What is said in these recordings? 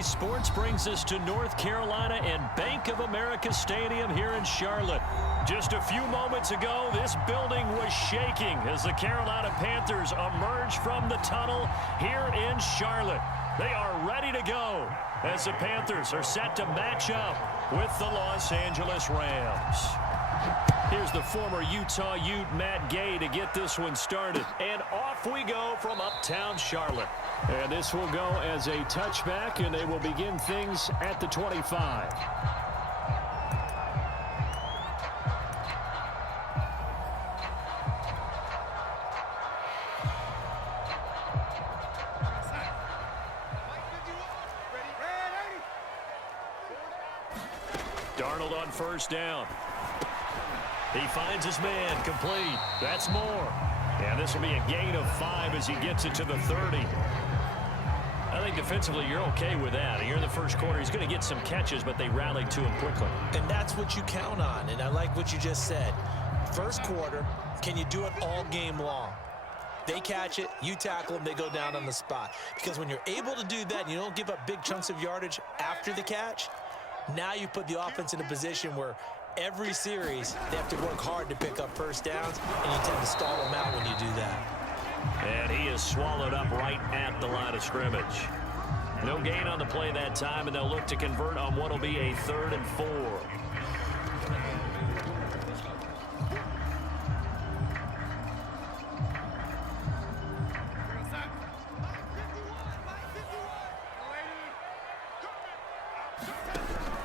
Today, sports brings us to North Carolina and Bank of America Stadium here in Charlotte. Just a few moments ago, this building was shaking as the Carolina Panthers emerge from the tunnel here in Charlotte. They are ready to go as the Panthers are set to match up with the Los Angeles Rams. Here's the former Utah Ute Matt Gay to get this one started. And off we go from uptown Charlotte. And this will go as a touchback, and they will begin things at the 25. Darnold on first down. He finds his man, complete. That's more. And this will be a gain of 5 as he gets it to the 30. I think defensively you're okay with that. Here in the first quarter, he's going to get some catches, but they rallied to him quickly. And that's what you count on, and I like what you just said. First quarter, can you do it all game long? They catch it, you tackle them, they go down on the spot. Because when you're able to do that and you don't give up big chunks of yardage after the catch, now you put the offense in a position where every series they have to work hard to pick up first downs, and you tend to stall them out when you do that. And he is swallowed up right at the line of scrimmage. No gain on the play that time, and they'll look to convert on what will be a 3rd and 4.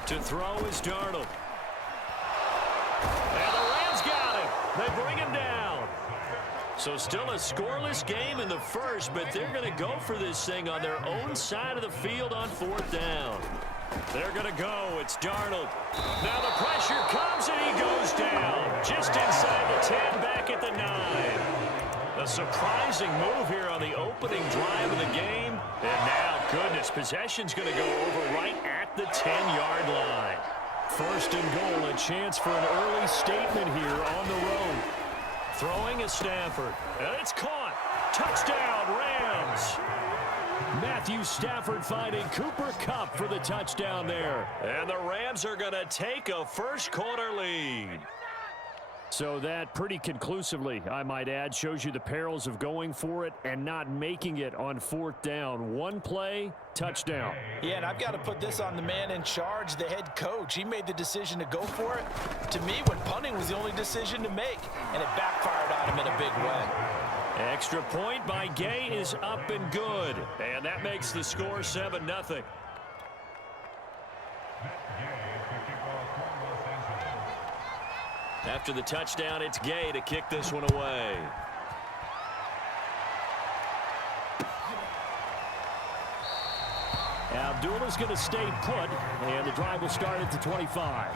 To throw is Darnold. And the Rams got him. They bring him down. So still a scoreless game in the first, but they're going to go for this thing on their own side of the field on 4th down. They're going to go. It's Darnold. Now the pressure comes, and he goes down. Just inside the 10, back at the 9. A surprising move here on the opening drive of the game. And now, goodness, possession's going to go over right at the 10-yard line. 1st and goal, a chance for an early statement here on the road. Throwing is Stafford. And it's caught. Touchdown, Rams. Matthew Stafford finding Cooper Kupp for the touchdown there. And the Rams are going to take a first-quarter lead. So that pretty conclusively, I might add, shows you the perils of going for it and not making it on 4th down. One play, touchdown. Yeah, and I've got to put this on the man in charge, the head coach. He made the decision to go for it. To me, when punting was the only decision to make, and it backfired on him in a big way. Extra point by Gay is up and good. And that makes the score 7-0. After the touchdown, it's Gay to kick this one away. Abdullah's going to stay put, and the drive will start at the 25.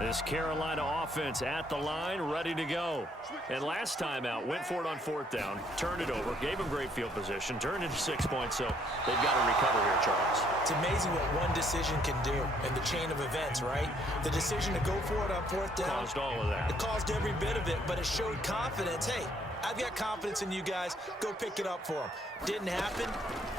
This Carolina offense at the line, ready to go. And last time out, went for it on 4th down, turned it over, gave them great field position, turned into 6 points, so they've got to recover here, Charles. It's amazing what one decision can do in the chain of events, right? The decision to go for it on 4th down. Caused all of that. It caused every bit of it, but it showed confidence. Hey, I've got confidence in you guys. Go pick it up for them. Didn't happen.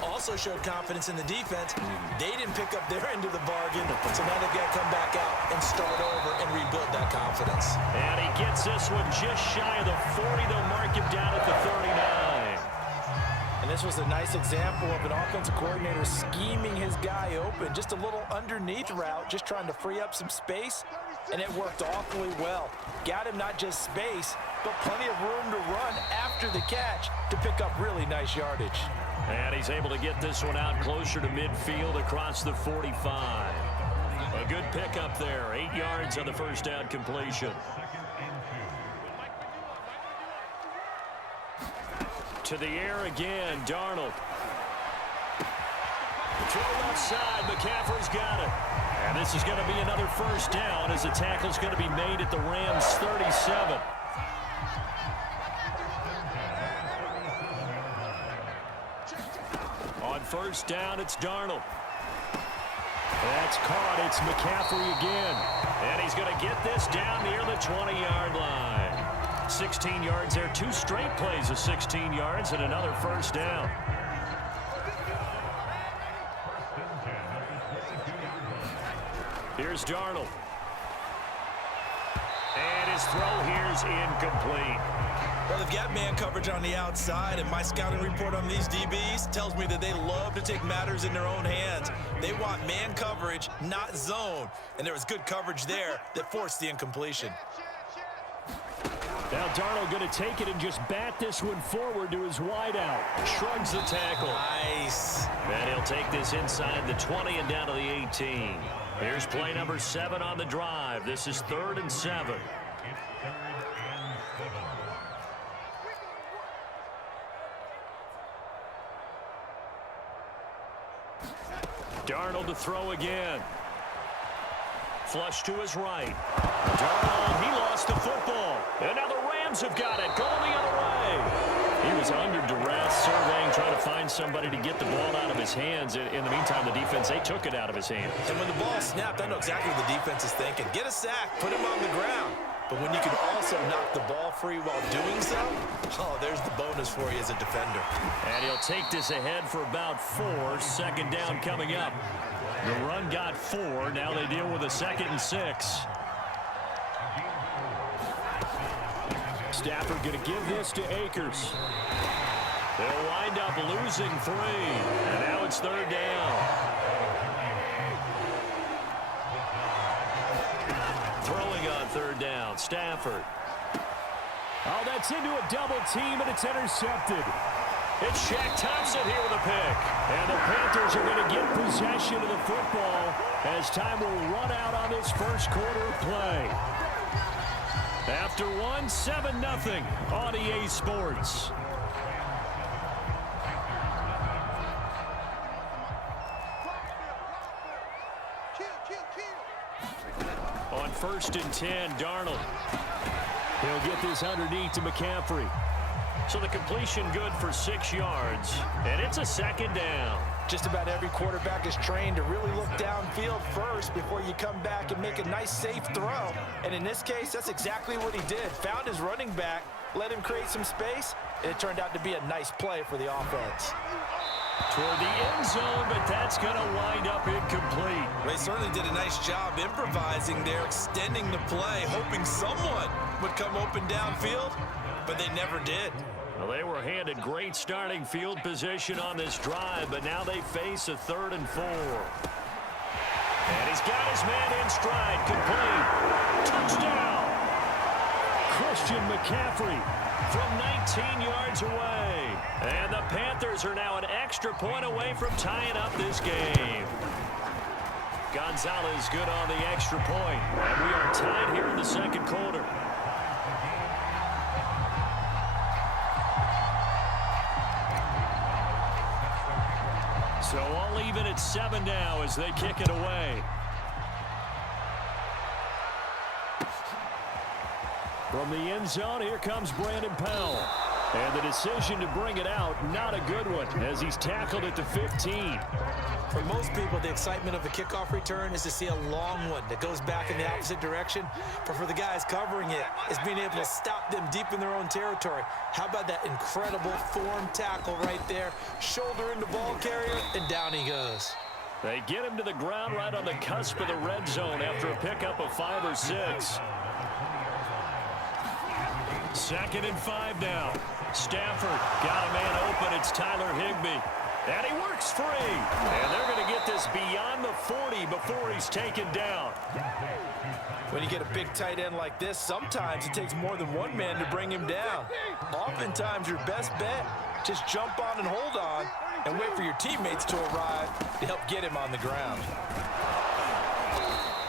Also showed confidence in the defense. They didn't pick up their end of the bargain, so now they've got to come back out and start over and rebuild that confidence. And he gets this one just shy of the 40. They'll mark him down at the 39. And this was a nice example of an offensive coordinator scheming his guy open. Just a little underneath route, just trying to free up some space, and it worked awfully well. Got him not just space, but plenty of room to run after the catch to pick up really nice yardage. And he's able to get this one out closer to midfield across the 45. A good pickup there, 8 yards on the first down completion. To the air again, Darnold. Throw left side, McCaffrey's got it. And this is going to be another first down as the tackle's going to be made at the Rams' 37. On first down, it's Darnold. That's caught. It's McCaffrey again. And he's going to get this down near the 20-yard line. 16 yards there. 2 straight plays of 16 yards and another first down. Here's Darnold. And his throw here's incomplete. Well, they've got man coverage on the outside, and my scouting report on these DBs tells me that they love to take matters in their own hands. They want man coverage, not zone. And there was good coverage there that forced the incompletion. Now Darnold going to take it and just bat this one forward to his wideout. Shrugs the tackle. Nice. And he'll take this inside the 20 and down to the 18. Here's play number 7 on the drive. This is 3rd and 7. Darnold to throw again. Flush to his right. Darnold, he lost the football. And now the Rams have got it. Going the other way. He was under duress, surveying, trying to find somebody to get the ball out of his hands. In the meantime, the defense, they took it out of his hands. And when the ball snapped, I know exactly what the defense is thinking. Get a sack, put him on the ground. But when you can also knock the ball free while doing so, oh, there's the bonus for you as a defender. And he'll take this ahead for about 4. Second down coming up. The run got 4. Now they deal with a 2nd and 6. Stafford going to give this to Akers. They'll wind up losing 3. And now it's 3rd down. Throwing on 3rd down, Stafford. Oh, that's into a double team, and it's intercepted. It's Shaq Thompson here with a pick. And the Panthers are going to get possession of the football as time will run out on this first quarter of play. After 1, 7-0 on EA Sports. On 1st and 10, Darnold. He'll get this underneath to McCaffrey. So the completion good for 6 yards, and it's a 2nd down. Just about every quarterback is trained to really look downfield first before you come back and make a nice, safe throw. And in this case, that's exactly what he did. Found his running back, let him create some space, and it turned out to be a nice play for the offense. Toward the end zone, but that's going to wind up incomplete. They certainly did a nice job improvising there, extending the play, hoping someone would come open downfield, but they never did. Well, they were handed great starting field position on this drive, but now they face a 3rd and 4. And he's got his man in stride, complete. Touchdown! Christian McCaffrey from 19 yards away. And the Panthers are now an extra point away from tying up this game. Gonzalez good on the extra point. And we are tied here in the 2nd quarter. So all even at 7 now as they kick it away. From the end zone, here comes Brandon Powell. And the decision to bring it out, not a good one, as he's tackled at the 15. For most people, the excitement of a kickoff return is to see a long one that goes back in the opposite direction. But for the guys covering it, it's being able to stop them deep in their own territory. How about that incredible form tackle right there? Shoulder into ball carrier, and down he goes. They get him to the ground right on the cusp of the red zone after a pickup of 5 or 6. 2nd and 5 now. Stafford got a man open. It's Tyler Higbee. And he works free. And they're going to get this beyond the 40 before he's taken down. When you get a big tight end like this, sometimes it takes more than one man to bring him down. Oftentimes, your best bet, just jump on and hold on and wait for your teammates to arrive to help get him on the ground.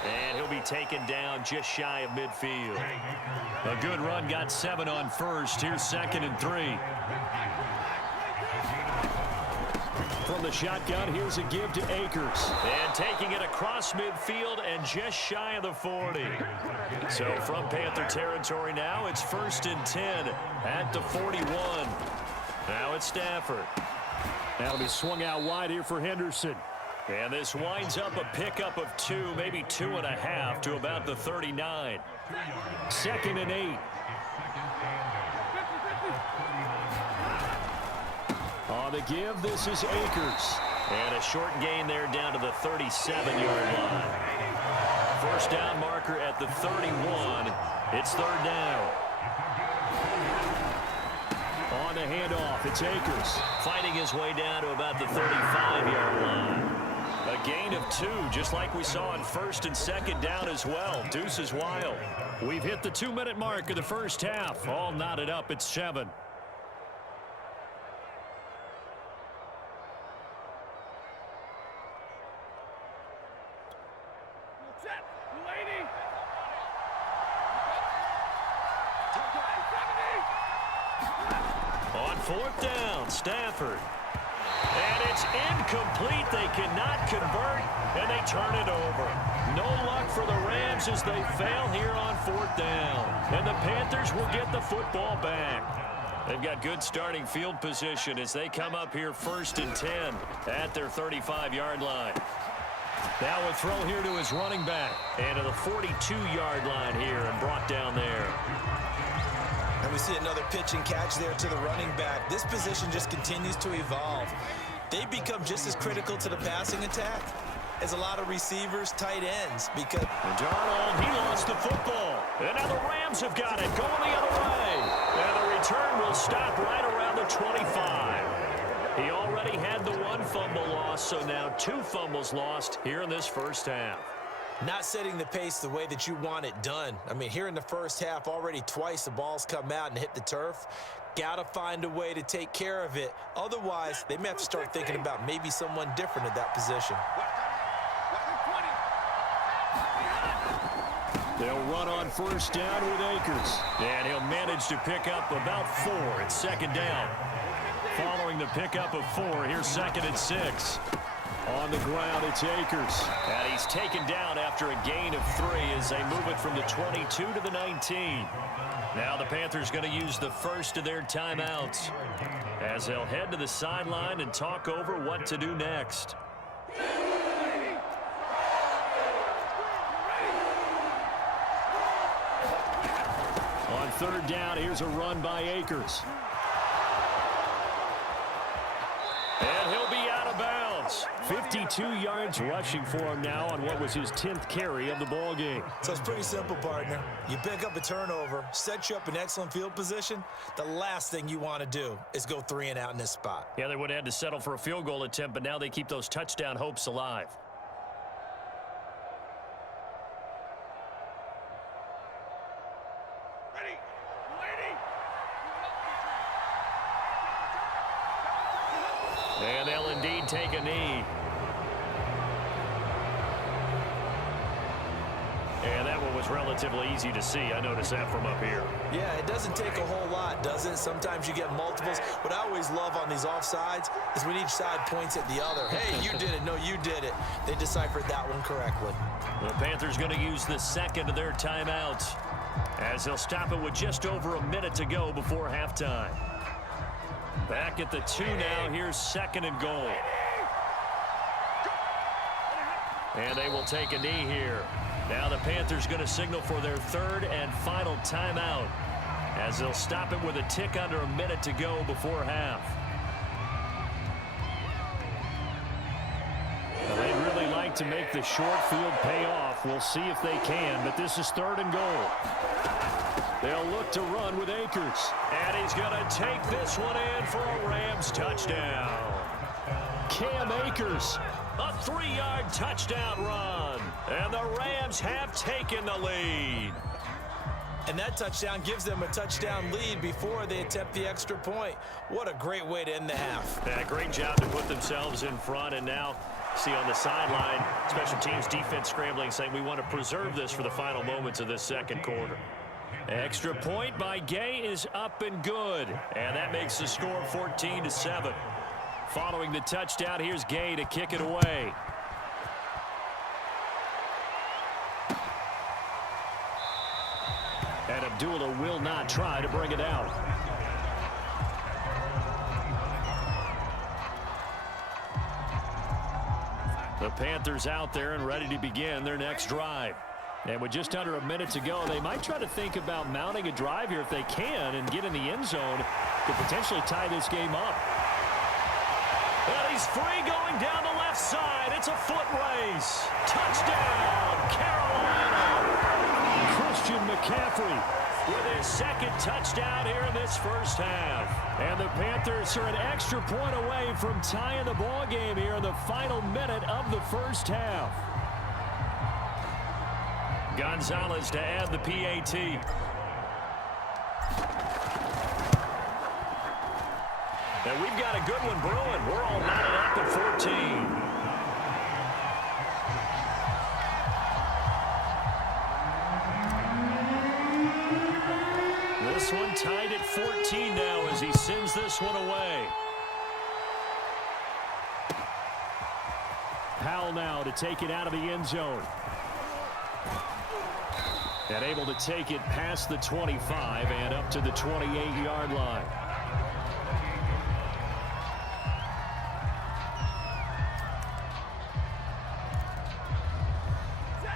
And he'll be taken down just shy of midfield. A good run, got 7 on 1st. Here's 2nd and 3. From the shotgun, here's a give to Akers. And taking it across midfield and just shy of the 40. So from Panther territory now, it's 1st and 10 at the 41. Now it's Stafford. That'll be swung out wide here for Henderson. And this winds up a pickup of 2, maybe 2.5 to about the 39. 2nd and 8. On the give, this is Akers. And a short gain there down to the 37-yard line. First down marker at the 31. It's 3rd down. On the handoff, it's Akers. Fighting his way down to about the 35-yard line. A gain of 2, just like we saw on 1st and 2nd down as well. Deuce is wild. We've hit the 2-minute mark of the first half. All knotted up at 7. On 4th down, Stafford. And it's incomplete. They cannot convert, and they turn it over. No luck for the Rams as they fail here on 4th down. And the Panthers will get the football back. They've got good starting field position as they come up here 1st and 10 at their 35-yard line. Now a throw here to his running back. And to the 42-yard line here and brought down there. And we see another pitch and catch there to the running back. This position just continues to evolve. They become just as critical to the passing attack as a lot of receivers, tight ends. Because Darnold, he lost the football. And now the Rams have got it going the other way. And the return will stop right around the 25. He already had the 1 fumble loss, so now 2 fumbles lost here in this first half. Not setting the pace the way that you want it done. I mean, here in the first half, already twice the ball's come out and hit the turf. Got to find a way to take care of it. Otherwise, they may have to start thinking about maybe someone different at that position. They'll run on 1st down with Akers. And he'll manage to pick up about 4 at 2nd down. Following the pickup of 4, here's 2nd and 6. On the ground, it's Akers. And he's taken down after a gain of 3 as they move it from the 22 to the 19. Now the Panthers going to use the first of their timeouts as they'll head to the sideline and talk over what to do next. On 3rd down, here's a run by Akers. And he'll be out of bounds. 52 yards rushing for him now on what was his 10th carry of the ball game. So it's pretty simple, partner. You pick up a turnover, set you up in excellent field position. The last thing you want to do is go 3 and out in this spot. Yeah, they would have had to settle for a field goal attempt, but now they keep those touchdown hopes alive. And they'll indeed take a knee. And that one was relatively easy to see. I noticed that from up here. Yeah, it doesn't take a whole lot, does it? Sometimes you get multiples. What I always love on these offsides is when each side points at the other. Hey, you did it. No, you did it. They deciphered that one correctly. The Panthers going to use the 2nd of their timeouts as they'll stop it with just over a minute to go before halftime. Back at the 2 now. Here's 2nd and goal. And they will take a knee here. Now the Panthers going to signal for their 3rd and final timeout as they'll stop it with a tick under a minute to go before half. Well, they'd really like to make the short field pay off. We'll see if they can, but this is 3rd and goal. They'll look to run with Akers. And he's going to take this one in for a Rams touchdown. Cam Akers, a 3-yard touchdown run. And the Rams have taken the lead. And that touchdown gives them a touchdown lead before they attempt the extra point. What a great way to end the half. Yeah, great job to put themselves in front. And now, see on the sideline, special teams defense scrambling, saying we want to preserve this for the final moments of this 2nd quarter. Extra point by Gay is up and good. And that makes the score 14-7. Following the touchdown, here's Gay to kick it away. And Abdullah will not try to bring it out. The Panthers out there and ready to begin their next drive. And with just under a minute to go, they might try to think about mounting a drive here if they can and get in the end zone to potentially tie this game up. And he's free going down the left side. It's a foot race. Touchdown, Carolina. Christian McCaffrey with his second touchdown here in this first half. And the Panthers are an extra point away from tying the ball game here in the final minute of the first half. Gonzalez to add the PAT. And we've got a good one brewing. We're all knotted up at 14. This one tied at 14 now as he sends this one away. Powell now to take it out of the end zone. And able to take it past the 25 and up to the 28-yard line.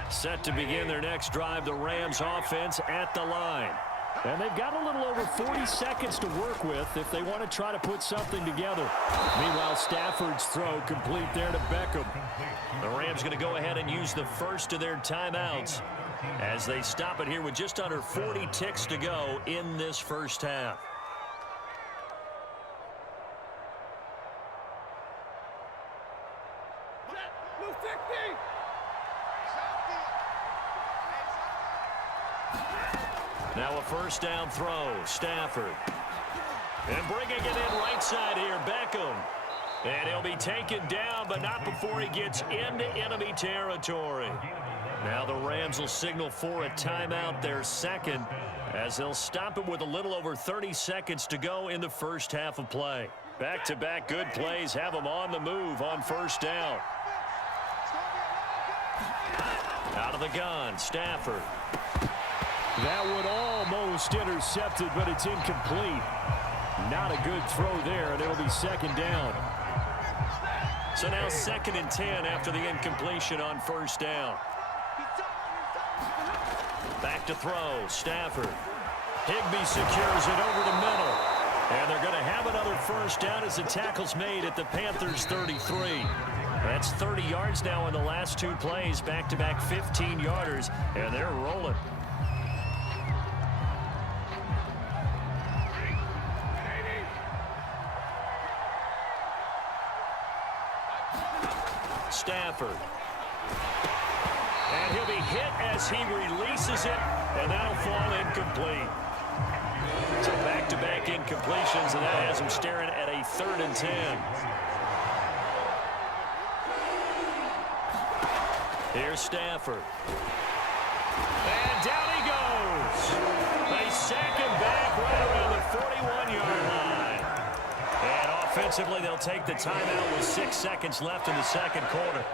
Set to begin their next drive, the Rams offense at the line. And they've got a little over 40 seconds to work with if they want to try to put something together. Meanwhile, Stafford's throw complete there to Beckham. The Rams going to go ahead and use the first of their timeouts as they stop it here with just under 40 ticks to go in this first half. Now a first down throw, Stafford. And bringing it in right side here, Beckham. And he'll be taken down, but not before he gets into enemy territory. Now the Rams will signal for a timeout, their second, as they'll stop it with a little over 30 seconds to go in the first half of play. Back-to-back good plays have them on the move on first down. Out of the gun, Stafford. That one almost intercepted, but it's incomplete. Not a good throw there, and it'll be second down. So now 2nd and 10 after the incompletion on first down. Back to throw, Stafford. Higbee secures it over the middle. And they're going to have another first down as the tackle's made at the Panthers' 33. That's 30 yards now in the last two plays, back-to-back 15-yarders, and they're rolling. Stafford. And he'll be hit as he releases it, and that'll fall incomplete. So back-to-back incompletions, and that has him staring at a 3rd and 10. Here's Stafford. And down he goes. They sack him back right around the 41-yard line. And offensively, they'll take the timeout with 6 seconds left in the second quarter.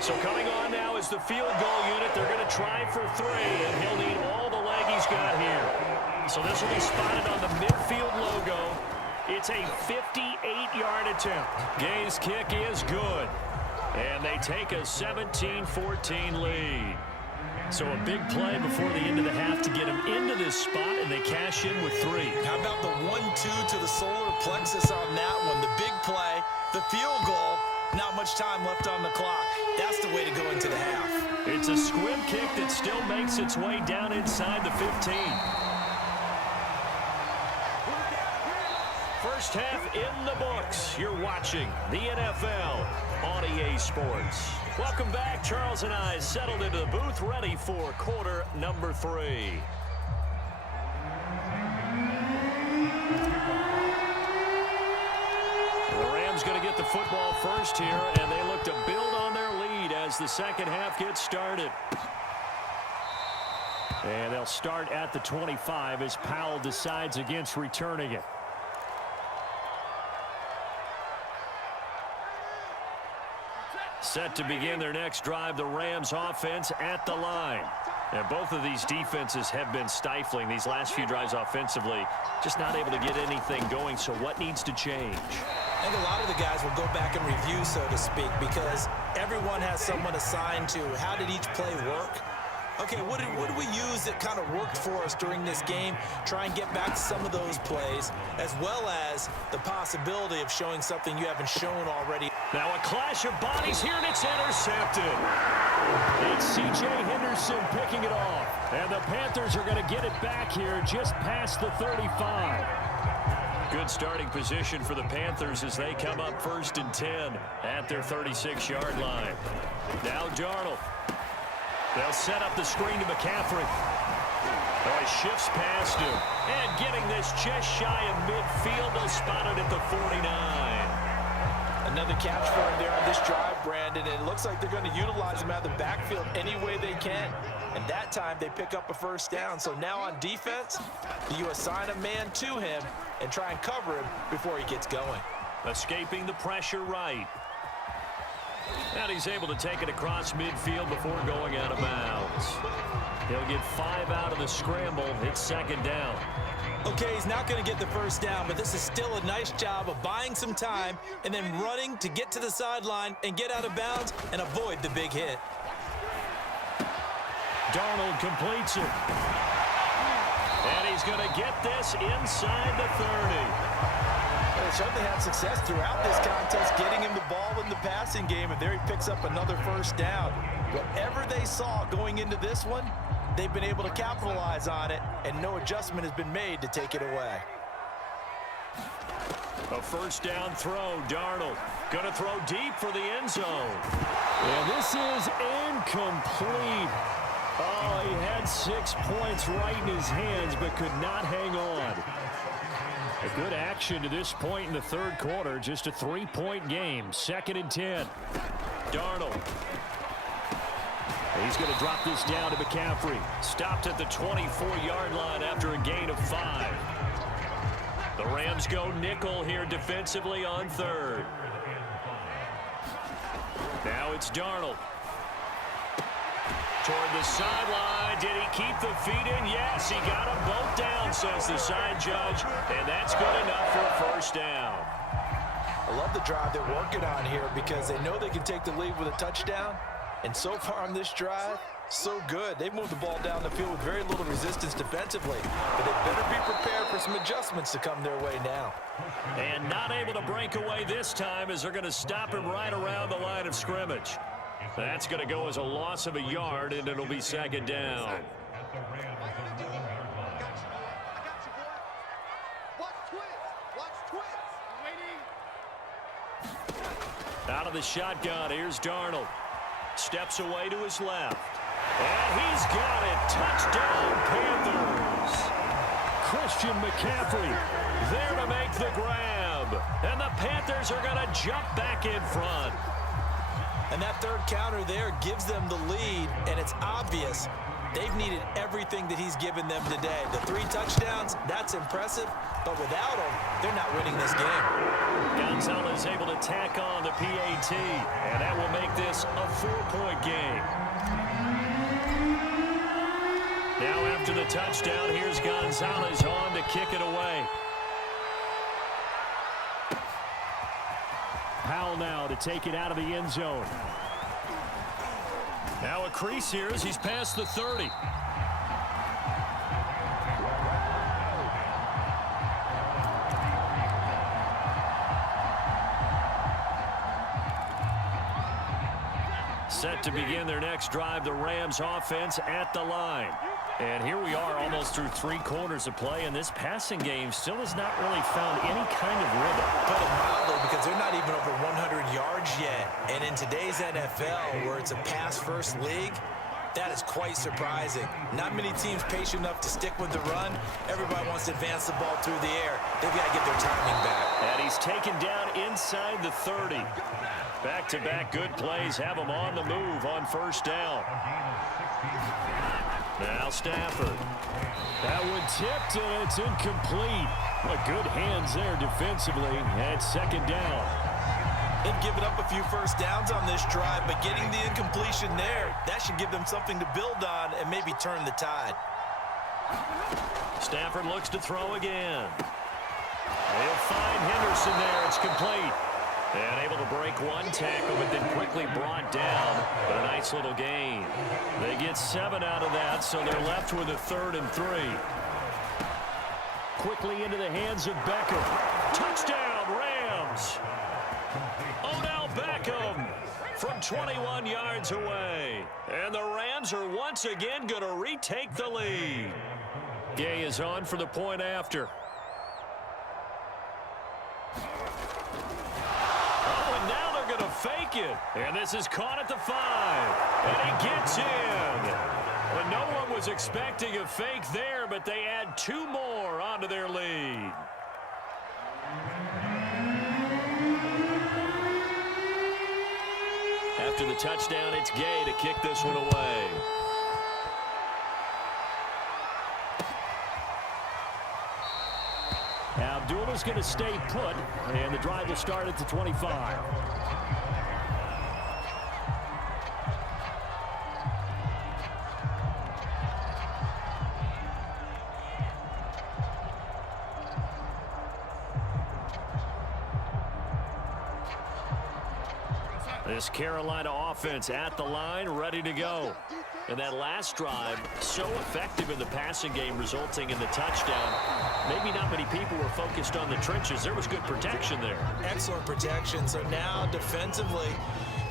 So coming on now is the field goal unit. They're going to try for 3, and he'll need all the leg he's got here. So this will be spotted on the midfield logo. It's a 58-yard attempt. Gay's kick is good. And they take a 17-14 lead. So a big play before the end of the half to get them into this spot, and they cash in with 3. How about the 1-2 to the solar plexus on that one? The big play, the field goal, not much time left on the clock. That's the way to go into the half. It's a squib kick that still makes its way down inside the 15. First half in the books. You're watching the NFL on EA Sports. Welcome back. Charles and I settled into the booth, ready for quarter number 3. The Rams going to get the football first here, and they look to build on their lead as the second half gets started. And they'll start at the 25 as Powell decides against returning it. Set to begin their next drive, the Rams offense at the line. And both of these defenses have been stifling these last few drives offensively. Just not able to get anything going, so what needs to change? I think a lot of the guys will go back and review, so to speak, because Everyone has someone assigned to how did each play work. Okay, what did we use that kind of worked for us during this game? Try and get back to some of those plays, as well as the possibility of showing something you haven't shown already. Now a clash of bodies here, and it's intercepted. It's C.J. Henderson picking it off. And the Panthers are going to get it back here just past the 35. Good starting position for the Panthers as they come up 1st and 10 at their 36-yard line. Now Darnold. They'll set up the screen to McCaffrey. Oh, he shifts past him. And getting this just shy of midfield. They'll spot it at the 49. Another catch for him there on this drive, Brandon. And it looks like they're going to utilize him out of the backfield any way they can. And that time they pick up a first down. So now on defense, you assign a man to him and try and cover him before he gets going. Escaping the pressure right. And he's able to take it across midfield before going out of bounds. He'll get 5 out of the scramble. It's 2nd down. Okay, he's not going to get the first down, but this is still a nice job of buying some time and then running to get to the sideline and get out of bounds and avoid the big hit. Darnold completes it. And he's going to get this inside the 30. They certainly had success throughout this contest getting him the ball in the passing game, and there he picks up another first down. Whatever they saw going into this one, they've been able to capitalize on it, and no adjustment has been made to take it away. A first down throw. Darnold going to throw deep for the end zone. And this is incomplete. Oh, he had 6 points right in his hands, but could not hang on. A good action to this point in the 3rd quarter. Just a 3-point game. 2nd and 10. Darnold. He's going to drop this down to McCaffrey. Stopped at the 24-yard line after a gain of 5. The Rams go nickel here defensively on 3rd. Now it's Darnold. Toward the sideline. Did he keep the feet in? Yes, he got them both down, says the side judge. And that's good enough for a first down. I love the drive they're working on here because they know they can take the lead with a touchdown. And so far on this drive, so good. They've moved the ball down the field with very little resistance defensively. But they better be prepared for some adjustments to come their way now. And not able to break away this time as they're going to stop him right around the line of scrimmage. That's going to go as a loss of a yard, and it'll be 2nd down. Out of the shotgun, here's Darnold. Steps away to his left. And he's got it. Touchdown, Panthers. Christian McCaffrey There to make the grab. And the Panthers are going to jump back in front. And that 3rd counter there gives them the lead, and it's obvious they've needed everything that he's given them today. The 3 touchdowns, that's impressive, but without him, they're not winning this game. Gonzalez able to tack on the PAT, and that will make this a 4-point game. Now after the touchdown, here's Gonzalez on to kick it away. Powell now to take it out of the end zone. Now a crease here as he's past the 30. Set to begin their next drive, the Rams offense at the line. And here we are almost through 3 quarters of play, and this passing game still has not really found any kind of rhythm. Put it mildly, because they're not even over 100 yards yet. And in today's NFL, where it's a pass-first league, that is quite surprising. Not many teams patient enough to stick with the run. Everybody wants to advance the ball through the air. They've got to get their timing back. And he's taken down inside the 30. Back-to-back good plays have him on the move on first down. Now Stafford. That one tipped, and it's incomplete. But good hands there defensively at 2nd down. They've given up a few first downs on this drive, but getting the incompletion there, that should give them something to build on and maybe turn the tide. Stafford looks to throw again. They'll find Henderson there. It's complete. And able to break one tackle, but then quickly brought down. But a nice little gain. They get 7 out of that, so they're left with a 3rd and 3. Quickly into the hands of Beckham. Touchdown, Rams! Odell Beckham from 21 yards away. And the Rams are once again going to retake the lead. Gay is on for the point after. Fake it, and this is caught at the 5, and he gets in. And no one was expecting a fake there, but they add 2 more onto their lead. After the touchdown, it's Gay to kick this one away. Abdullah's going to stay put, and the drive will start at the 25. This Carolina offense at the line, ready to go. And that last drive, so effective in the passing game, resulting in the touchdown. Maybe not many people were focused on the trenches. There was good protection there. Excellent protection. So now defensively,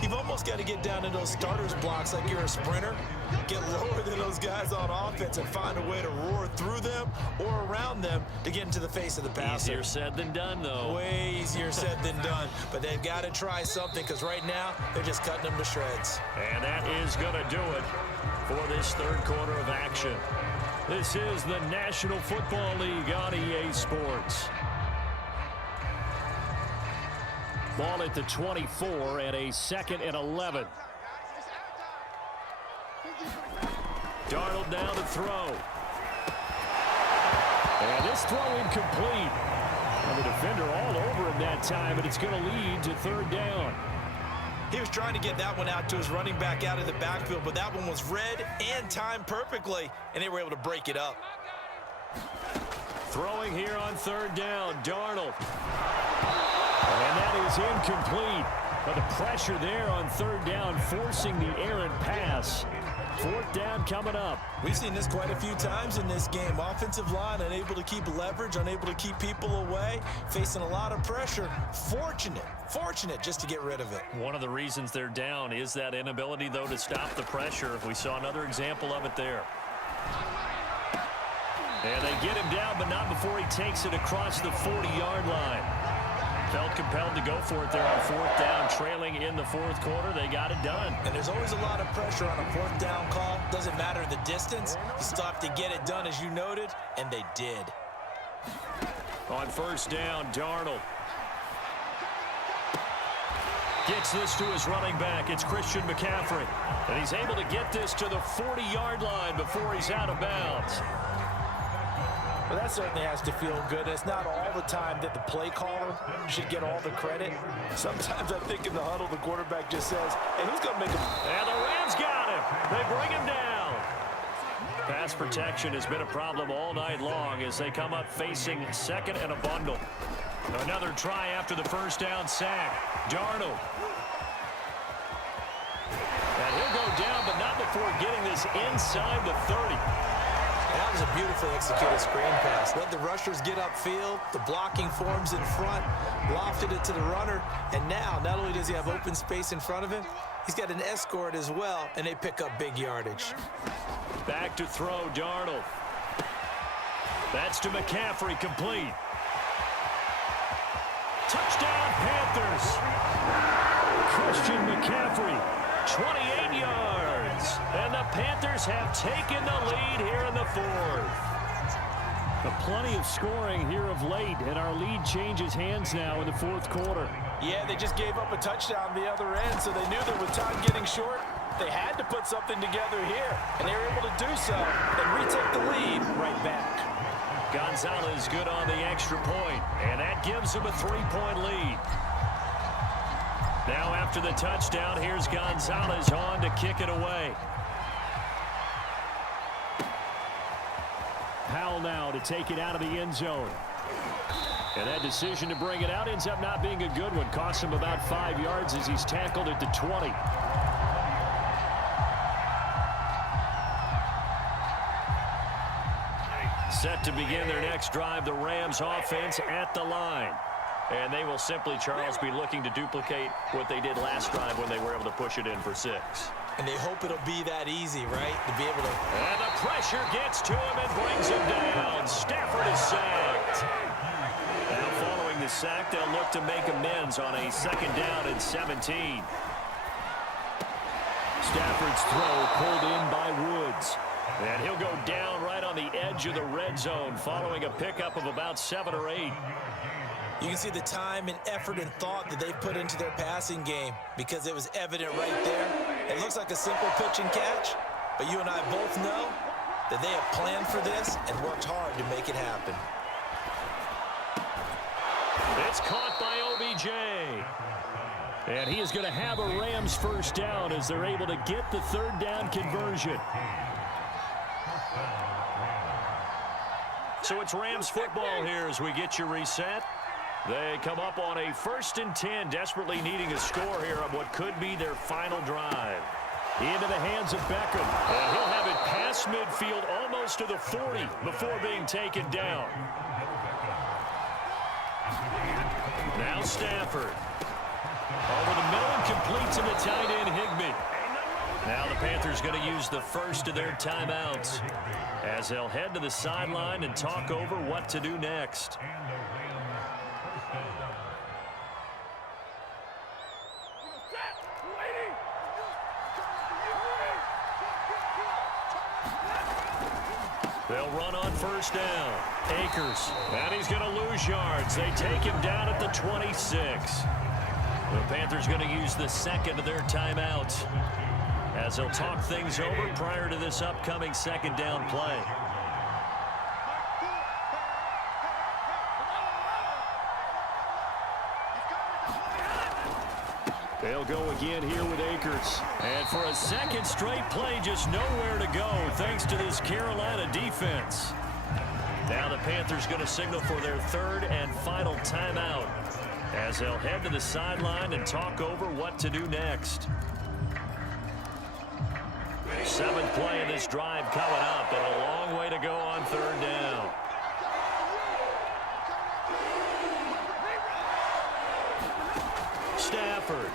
you've almost got to get down in those starters blocks like you're a sprinter. Get lower than those guys on offense and find a way to roar through them or around them to get into the face of the passer. Easier said than done, though. Way easier said than done. But they've got to try something because right now they're just cutting them to shreds. And that is going to do it for this 3rd quarter of action. This is the National Football League on EA Sports. Ball at the 24 and a 2nd and 11. Darnold now to throw. And this throw incomplete. And the defender all over him that time, and it's going to lead to 3rd down. He was trying to get that one out to his running back out of the backfield, but that one was read and timed perfectly, and they were able to break it up. Throwing here on 3rd down, Darnold. And that is incomplete. But the pressure there on 3rd down, forcing the errant pass. 4th down coming up. We've seen this quite a few times in this game. Offensive line unable to keep leverage, unable to keep people away, facing a lot of pressure. Fortunate just to get rid of it. One of the reasons they're down is that inability, though, to stop the pressure. We saw another example of it there. And they get him down, but not before he takes it across the 40-yard line. Felt compelled to go for it there on 4th down, trailing in the 4th quarter. They got it done. And there's always a lot of pressure on a 4th down call. Doesn't matter the distance. You still have to get it done, as you noted, and they did. On 1st down, Darnold gets this to his running back. It's Christian McCaffrey. And he's able to get this to the 40-yard line before he's out of bounds. Well, that certainly has to feel good. It's not all the time that the play caller should get all the credit. Sometimes I think in the huddle, the quarterback just says, hey, who's going to make him? And the Rams got him. They bring him down. Pass protection has been a problem all night long as they come up facing 2nd and a bundle. Another try after the 1st down sack. Darnold. And he'll go down, but not before getting this inside the 30. That was a beautifully executed screen pass. Let the rushers get upfield. The blocking forms in front. Lofted it to the runner. And now, not only does he have open space in front of him, he's got an escort as well, and they pick up big yardage. Back to throw, Darnold. That's to McCaffrey, complete. Touchdown, Panthers. Christian McCaffrey, 28 yards. And the Panthers have taken the lead here in the 4th. Plenty of scoring here of late, and our lead changes hands now in the 4th quarter. Yeah, they just gave up a touchdown the other end, so they knew that with time getting short, they had to put something together here, and they were able to do so and retake the lead right back. Gonzalez good on the extra point, and that gives him a 3-point lead. Now after the touchdown, here's Gonzalez on to kick it away. Powell now to take it out of the end zone. And that decision to bring it out ends up not being a good one. Costs him about 5 yards as he's tackled at the 20. Set to begin their next drive, the Rams offense at the line. And they will simply, Charles, be looking to duplicate what they did last drive when they were able to push it in for 6. And they hope it'll be that easy, right? To be able to... And the pressure gets to him and brings him down. Stafford is sacked. Now following the sack, they'll look to make amends on a 2nd down and 17. Stafford's throw pulled in by Woods. And he'll go down right on the edge of the red zone following a pickup of about 7 or 8. You can see the time and effort and thought that they put into their passing game because it was evident right there. It looks like a simple pitch and catch, but you and I both know that they have planned for this and worked hard to make it happen. It's caught by OBJ. And he is going to have a Rams 1st down as they're able to get the 3rd down conversion. So it's Rams football here as we get you reset. They come up on a 1st and 10, desperately needing a score here on what could be their final drive. Into the hands of Beckham. And he'll have it past midfield almost to the 40 before being taken down. Now Stafford. Over the middle and completes him to tight end Higbee. Now the Panthers going to use the first of their timeouts as they'll head to the sideline and talk over what to do next. They'll run on 1st down. Akers. And he's going to lose yards. They take him down at the 26. The Panthers going to use the 2nd of their timeouts as they'll talk things over prior to this upcoming 2nd down play. They'll go again here with Akers. And for a 2nd straight play, just nowhere to go thanks to this Carolina defense. Now the Panthers going to signal for their 3rd and final timeout as they'll head to the sideline and talk over what to do next. 7th play in this drive coming up, and a long way to go on 3rd down. Stafford.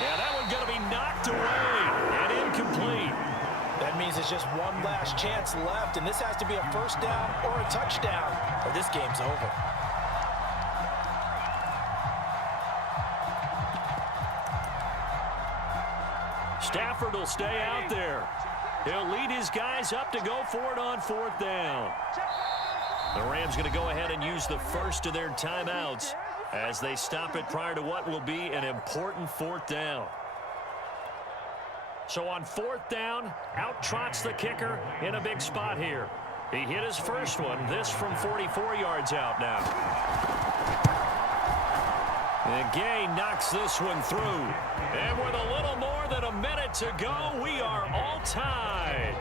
Yeah, that one's going to be knocked away and incomplete. That means it's just one last chance left, and this has to be a 1st down or a touchdown, or this game's over. Stafford will stay out there. He'll lead his guys up to go for it on 4th down. The Rams going to go ahead and use the first of their timeouts as they stop it prior to what will be an important 4th down. So on 4th down, out trots the kicker in a big spot here. He hit his first one, this from 44 yards out now. And Gay knocks this one through. And with a little more than a minute to go, we are all tied.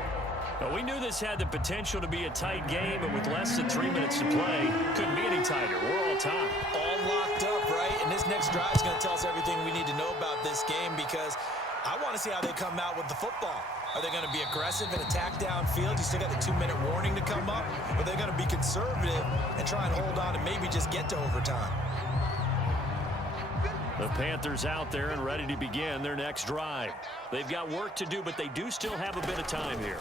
Well, we knew this had the potential to be a tight game, but with less than 3 minutes to play, couldn't be any tighter. We're all tied. All locked up, right? And this next drive is going to tell us everything we need to know about this game because I want to see how they come out with the football. Are they going to be aggressive and attack downfield? You still got the 2-minute warning to come up? Or are they going to be conservative and try and hold on and maybe just get to overtime? The Panthers out there and ready to begin their next drive. They've got work to do, but they do still have a bit of time here.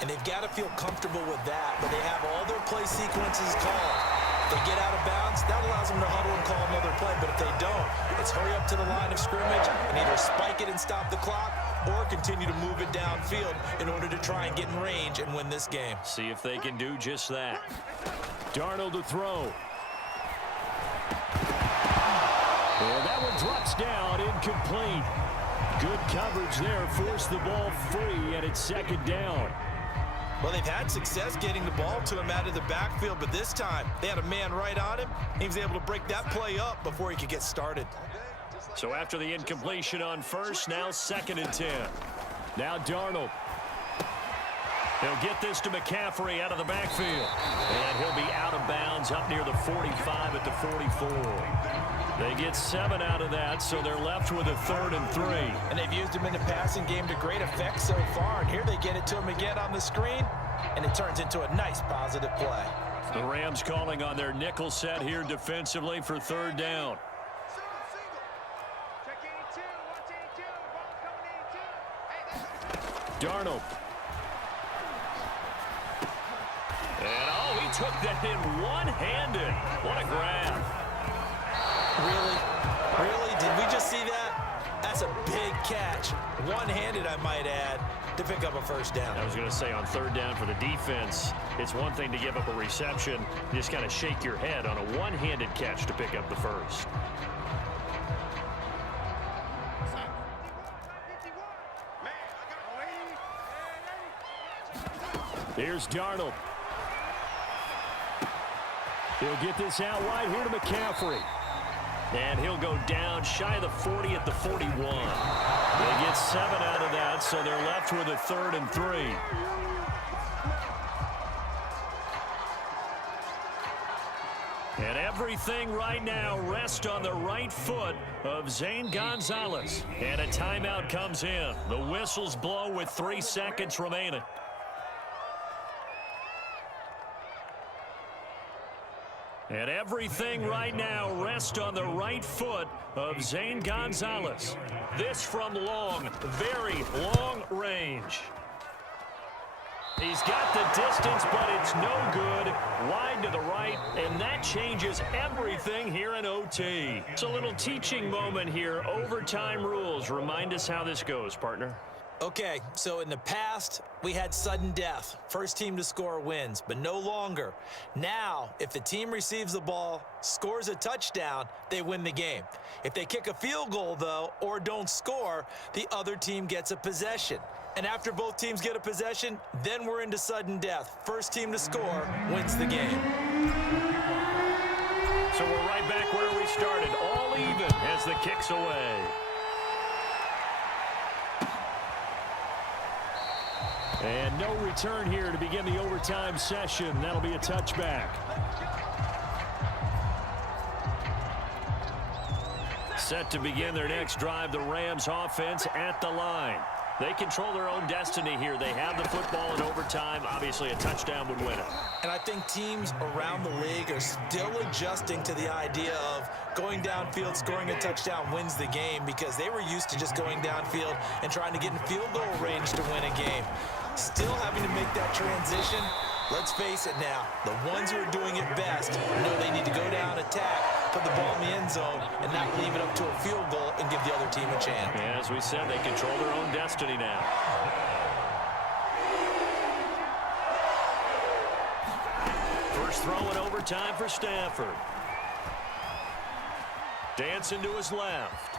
And they've got to feel comfortable with that, but they have all their play sequences called. If they get out of bounds, that allows them to huddle and call another play, but if they don't, it's hurry up to the line of scrimmage and either spike it and stop the clock or continue to move it downfield in order to try and get in range and win this game. See if they can do just that. Darnold to throw. And that one drops down, incomplete. Good coverage there, forced the ball free, and it's 2nd down. Well, they've had success getting the ball to him out of the backfield, but this time they had a man right on him. He was able to break that play up before he could get started. So after the incompletion on 1st, now 2nd and 10. Now Darnold. They'll get this to McCaffrey out of the backfield. And he'll be out of bounds up near the 45 at the 44. They get 7 out of that, so they're left with a 3rd and 3. And they've used him in the passing game to great effect so far. And here they get it to him again on the screen, and it turns into a nice positive play. The Rams calling on their nickel set here defensively for 3rd down. Darnold. And, oh, he took that in one-handed. What a grab. Really? Did we just see that? That's a big catch. One-handed, I might add, to pick up a 1st down. I was going to say, on 3rd down for the defense, it's one thing to give up a reception. You just kind of shake your head on a one-handed catch to pick up the 1st. Here's Darnold. He'll get this out wide here to McCaffrey. And he'll go down shy of the 40 at the 41. They get 7 out of that, so they're left with a 3rd and 3. And everything right now rests on the right foot of Zane Gonzalez. And a timeout comes in. The whistles blow with 3 seconds remaining. And everything right now rests on the right foot of Zane Gonzalez. This from long, very long range. He's got the distance, but it's no good. Wide to the right, and that changes everything here in OT. It's a little teaching moment here. Overtime rules. Remind us how this goes, partner. Okay, so in the past, we had sudden death. First team to score wins, but no longer. Now, if the team receives the ball, scores a touchdown, they win the game. If they kick a field goal, though, or don't score, the other team gets a possession. And after both teams get a possession, then we're into sudden death. First team to score wins the game. So we're right back where we started, all even as the kick's away. And no return here to begin the overtime session. That'll be a touchback. Set to begin their next drive, the Rams offense at the line. They control their own destiny here. They have the football in overtime. Obviously, a touchdown would win it. And I think teams around the league are still adjusting to the idea of going downfield, scoring a touchdown wins the game, because they were used to just going downfield and trying to get in field goal range to win a game. Still having to make that transition. Let's face it now, the ones who are doing it best know they need to go down, attack, put the ball in the end zone, and not leave it up to a field goal and give the other team a chance. And as we said, they control their own destiny now. First throw in overtime for Stafford. Dancing to his left.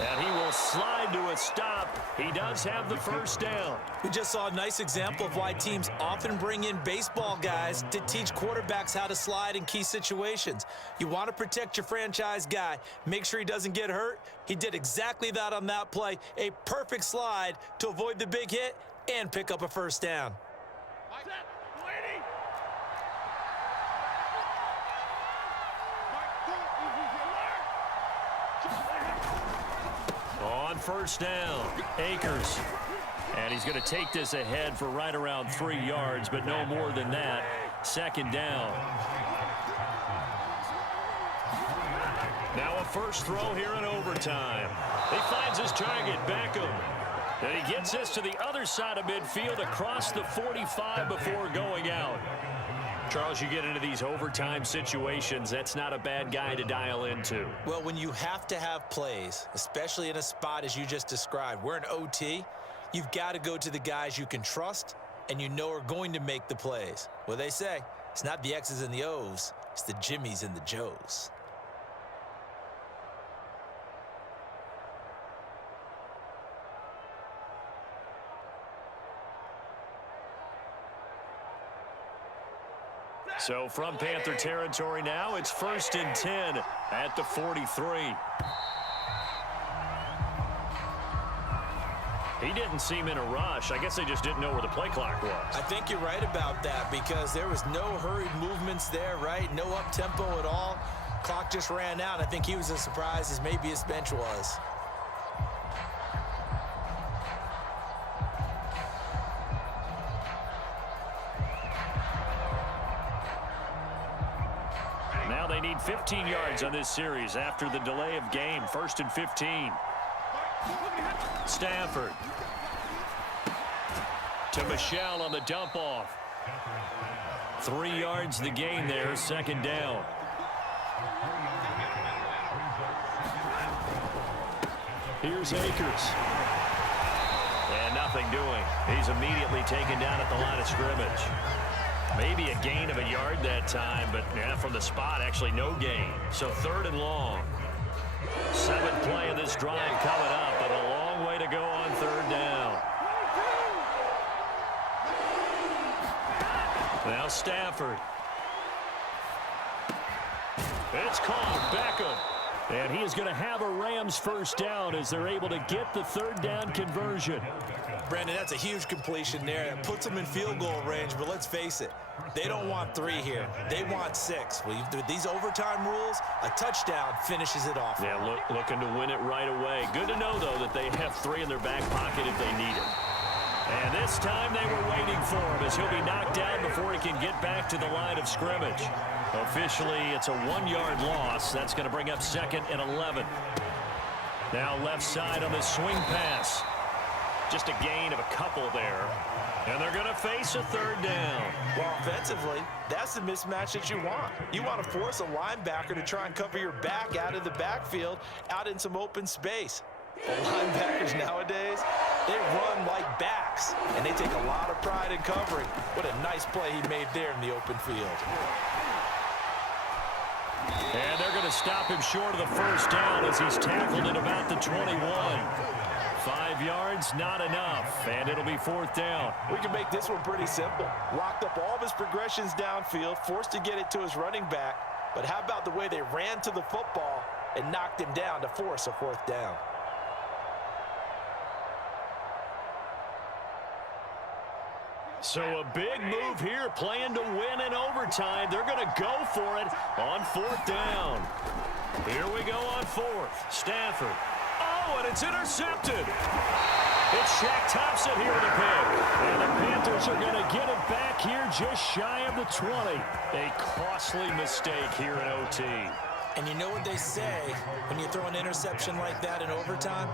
And he will slide to a stop. He does have the 1st down. We just saw a nice example of why teams often bring in baseball guys to teach quarterbacks how to slide in key situations. You want to protect your franchise guy. Make sure he doesn't get hurt. He did exactly that on that play. A perfect slide to avoid the big hit and pick up a 1st down. On 1st down, Akers. And he's going to take this ahead for right around 3 yards, but no more than that. 2nd down. Now a first throw here in overtime. He finds his target, Beckham. And he gets this to the other side of midfield across the 45 before going out. Charles, you get into these overtime situations, that's not a bad guy to dial into. Well, when you have to have plays, especially in a spot as you just described, we're in OT, you've got to go to the guys you can trust and you know are going to make the plays. Well, they say, it's not the X's and the O's, it's the Jimmies and the Joes. So from Panther territory now, it's 1st and 10 at the 43. He didn't seem in a rush. I guess they just didn't know where the play clock was. I think you're right about that because there was no hurried movements there, right? No up-tempo at all. Clock just ran out. I think he was as surprised as maybe his bench was. Now they need 15 yards on this series after the delay of game. 1st and 15. Stafford to Michelle on the dump off. 3 yards the gain there, 2nd down. Here's Akers. And nothing doing. He's immediately taken down at the line of scrimmage. Maybe a gain of a yard that time, but yeah, from the spot, actually no gain. So 3rd and long. 7th play of this drive coming up, but a long way to go on 3rd down. Now Stafford. It's caught. Beckham. And he is going to have a Rams 1st down as they're able to get the 3rd down conversion. Brandon, that's a huge completion there. It puts them in field goal range, but let's face it, they don't want 3 here. They want 6. With these overtime rules, a touchdown finishes it off. Yeah, looking to win it right away. Good to know, though, that they have 3 in their back pocket if they need it. And this time they were waiting for him as he'll be knocked down before he can get back to the line of scrimmage. Officially, it's a 1-yard loss. That's going to bring up 2nd and 11. Now left side on the swing pass. Just a gain of a couple there. And they're going to face a 3rd down. Well, offensively, that's the mismatch that you want. You want to force a linebacker to try and cover your back out of the backfield, out in some open space. But linebackers nowadays, they run like backs, and they take a lot of pride in covering. What a nice play he made there in the open field. And they're going to stop him short of the 1st down as he's tackled at about the 21. 5 yards, not enough, and it'll be 4th down. We can make this one pretty simple. Locked up all of his progressions downfield, forced to get it to his running back. But how about the way they ran to the football and knocked him down to force a 4th down? So a big move here, playing to win in overtime. They're going to go for it on 4th down. Here we go on 4th. Stafford. Oh, and it's intercepted. It's Shaq Thompson here with a pick. And the Panthers are going to get it back here just shy of the 20. A costly mistake here in OT. And you know what they say, when you throw an interception like that in overtime,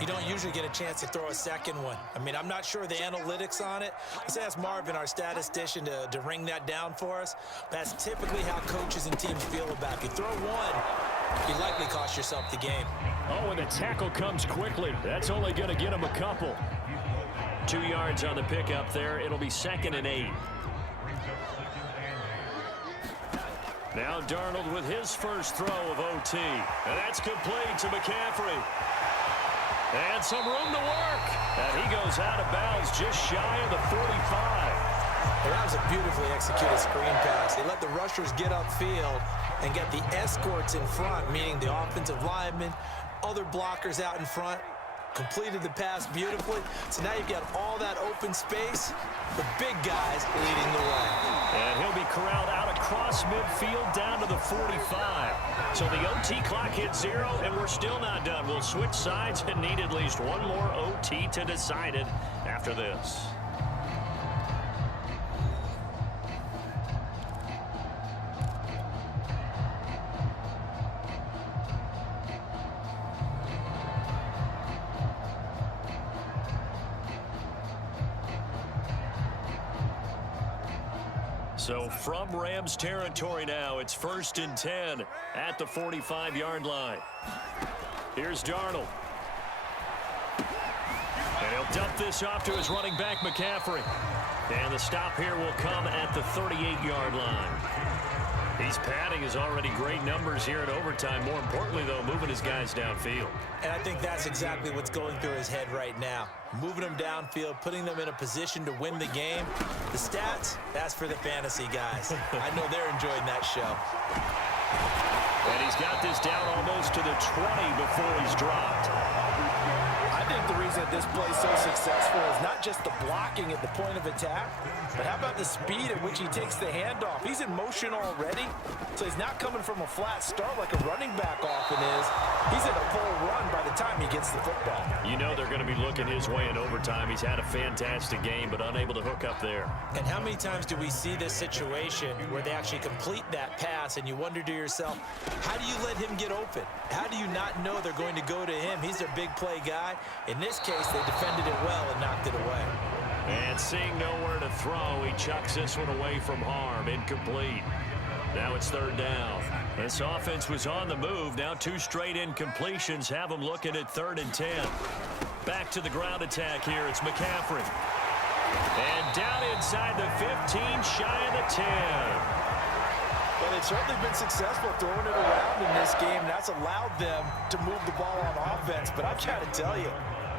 you don't usually get a chance to throw a 2nd one. I mean, I'm not sure the analytics on it. Let's ask Marvin, our statistician, to ring that down for us. That's typically how coaches and teams feel about it. If you throw one, you likely cost yourself the game. Oh, and the tackle comes quickly. That's only going to get him a couple. 2 yards on the pickup there. It'll be 2nd and 8. Now Darnold with his first throw of OT. And that's complete to McCaffrey. And some room to work. And he goes out of bounds just shy of the 45. Well, that was a beautifully executed screen pass. They let the rushers get upfield and get the escorts in front, meaning the offensive linemen, other blockers out in front. Completed the pass beautifully. So now you've got all that open space. The big guys leading the way. And he'll be corralled out across midfield down to the 45. So the OT clock hits 0, and we're still not done. We'll switch sides and need at least one more OT to decide it after this. So from Rams territory now, it's 1st and 10 at the 45-yard line. Here's Darnold. And he'll dump this off to his running back, McCaffrey. And the stop here will come at the 38-yard line. He's padding his already great numbers here in overtime. More importantly, though, moving his guys downfield. And I think that's exactly what's going through his head right now. Moving them downfield, putting them in a position to win the game. The stats, that's for the fantasy guys. I know they're enjoying that show. And he's got this down almost to the 20 before he's dropped. I think think the reason that this play is so successful is not just the blocking at the point of attack, but how about the speed at which he takes the handoff? He's in motion already, so he's not coming from a flat start like a running back often is. He's in a full run by the time he gets the football. You know they're going to be looking his way in overtime. He's had a fantastic game, but unable to hook up there. And how many times do we see this situation where they actually complete that pass and you wonder to yourself, how do you let him get open? How do you not know they're going to go to him? He's their big play guy. In this case, they defended it well and knocked it away. And seeing nowhere to throw, he chucks this one away from harm. Incomplete. Now it's third down. This offense was on the move. Now 2 straight incompletions have them looking at 3rd and 10. Back to the ground attack here. It's McCaffrey. And down inside the 15, shy of the 10. Well, they've certainly been successful throwing it around in this game. That's allowed them to move the ball on offense. But I'm trying to tell you,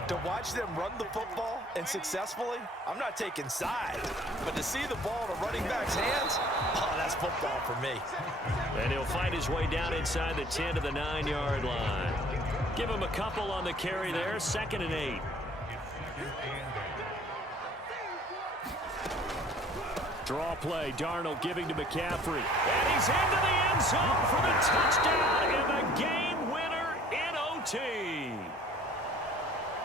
to watch them run the football and successfully, I'm not taking sides. But to see the ball in a running back's hands, oh, that's football for me. And he'll fight his way down inside the 10 to the 9-yard line. Give him a couple on the carry there. 2nd and 8. Draw play. Darnold giving to McCaffrey. And he's into the end zone for the touchdown and the game winner in OT.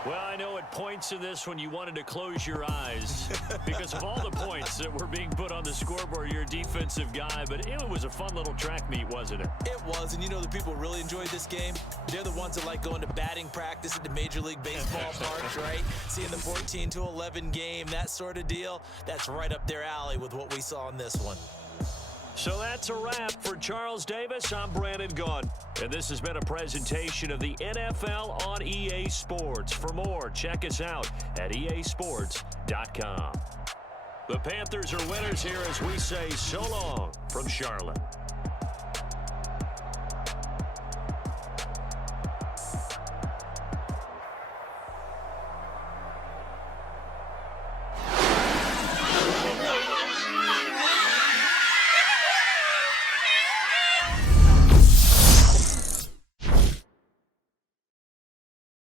Well, I know at points in this when you wanted to close your eyes because of all the points that were being put on the scoreboard. You're a defensive guy, but it was a fun little track meet, wasn't it? It was, and you know the people who really enjoyed this game? They're the ones that like going to batting practice at the Major League Baseball parks, right? Seeing the 14-11 game, that sort of deal. That's right up their alley with what we saw in this one. So that's a wrap for Charles Davis. I'm Brandon Gaudin, and this has been a presentation of the NFL on EA Sports. For more, check us out at easports.com. The Panthers are winners here as we say so long from Charlotte.